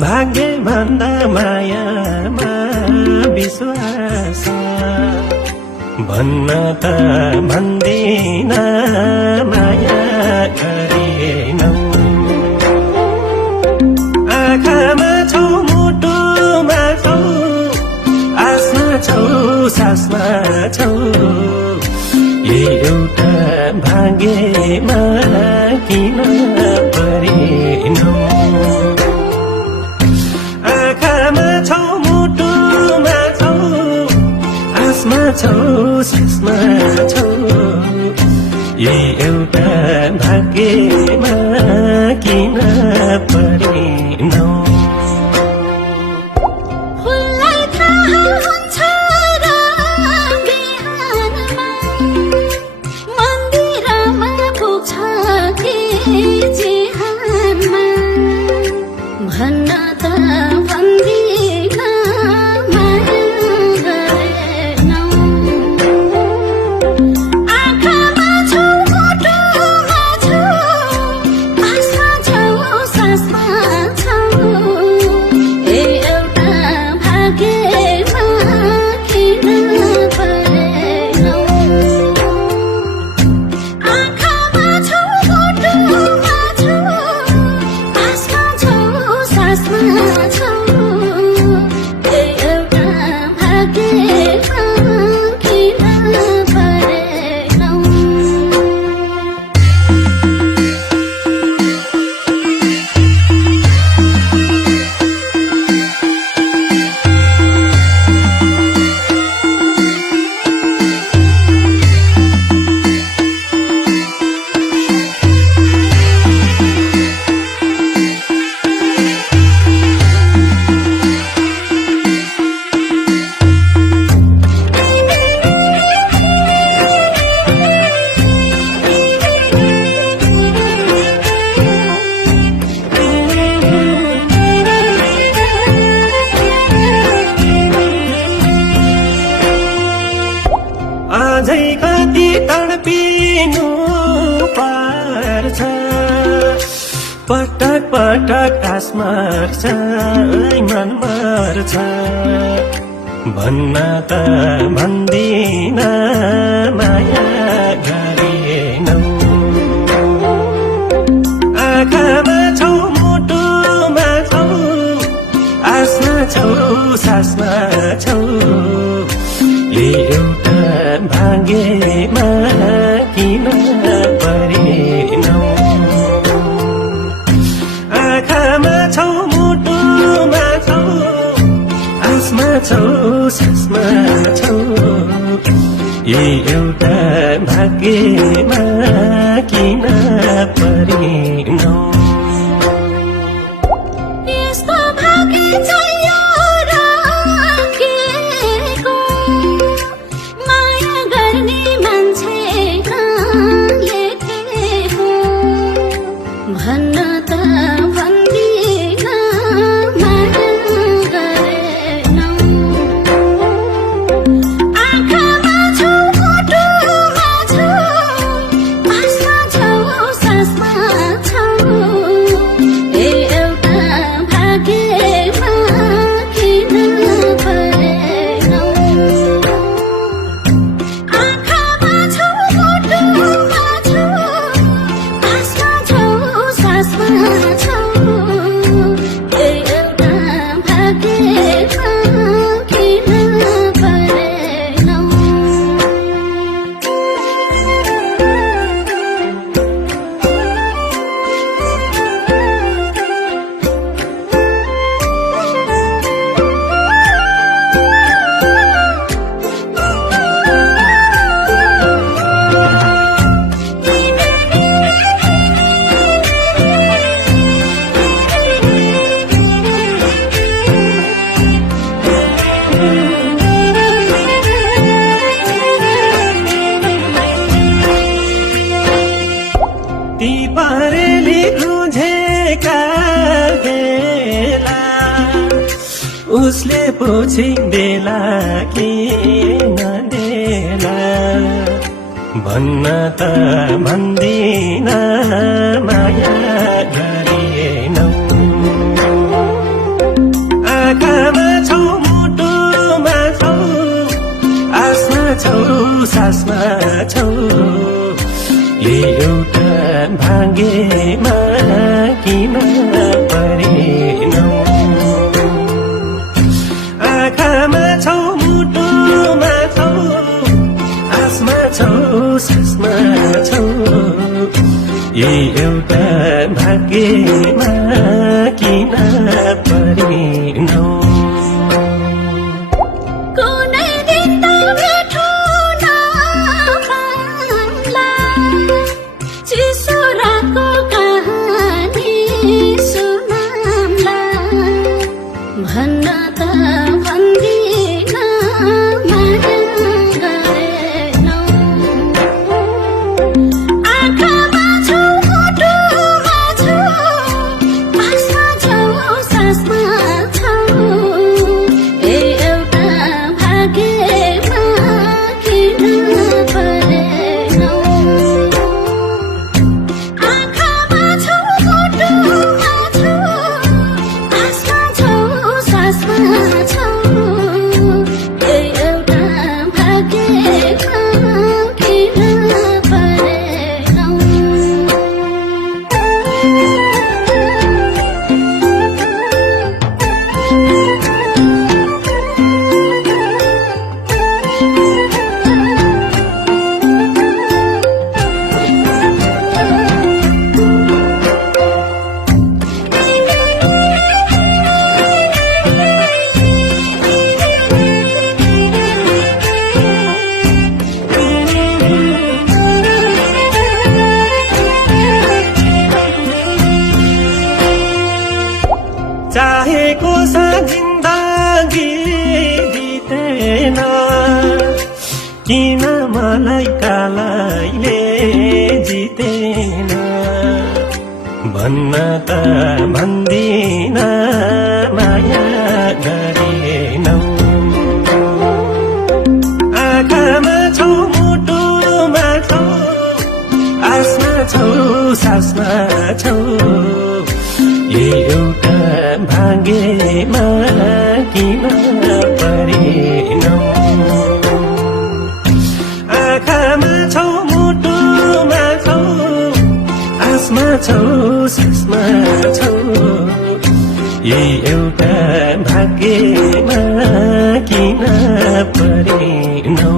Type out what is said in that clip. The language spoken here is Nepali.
भाग्य भन्दा मायामा विश्वास भन्न त भन्दिन माया गरेनौ आँखामा छौ मुटुमा छौ आसमा छौ सासमा छौ यही एउटा भाग्यमा किन परेनौ आँखामा छौ मुटुमा छौ आसमा छौ सासमा छौ यही एउटा भाग्यमा किन परेनौ अझै कति तडपिनु पर्छ पटक पटक आस मर्छ मन मर्छ भन्न त भन्दिन माया गरेनौ आँखामा छौ मुटुमा छौ आसमा छौ सासमा छौ एउटा भाग्यमा किन परेनौ आँखामा छौ मुटुमा छौ आसमा छौ सासमा छौ एउटा भाग्यमा किन परेनौ उसले पुछिँदेला कि नदेला भन्न त भन्दिन माया गरेनौ यही एउटा भाग्यमा किन परेनौ आँखामा छौ मुटुमा छौ आसमा छौ सासमा छौ यही एउटा भाग्यमा किन परेनौ कुनै दिन त भेटौँ नपाउला चिसो रातको कहानी सुनाउला भन्न त भन्दिन माया गरेनौ आँखामा छौ मुटुमा छौ आसमा छौ सासमा छौ यही एउटा भाग्यमा किन परेनौ आँखामा छौ मुटुमा छौ आसमा छौ सासमा छौ यही एउटा भाग्यमा किन परेनौ चाहेको सा जिन्दगी बितेन किन मलाई कालैले जितेन भन्न त भन्दिन माया गरेनौ आँखामा छौ मुटुमा छौ आसमा छौ सासमा छौ यही एउटा भाग्यमा किन परेनौ आँखामा छौ मुटुमा छौ आसमा छौ सासमा छौ यही एउटा भाग्यमा किन परेनौ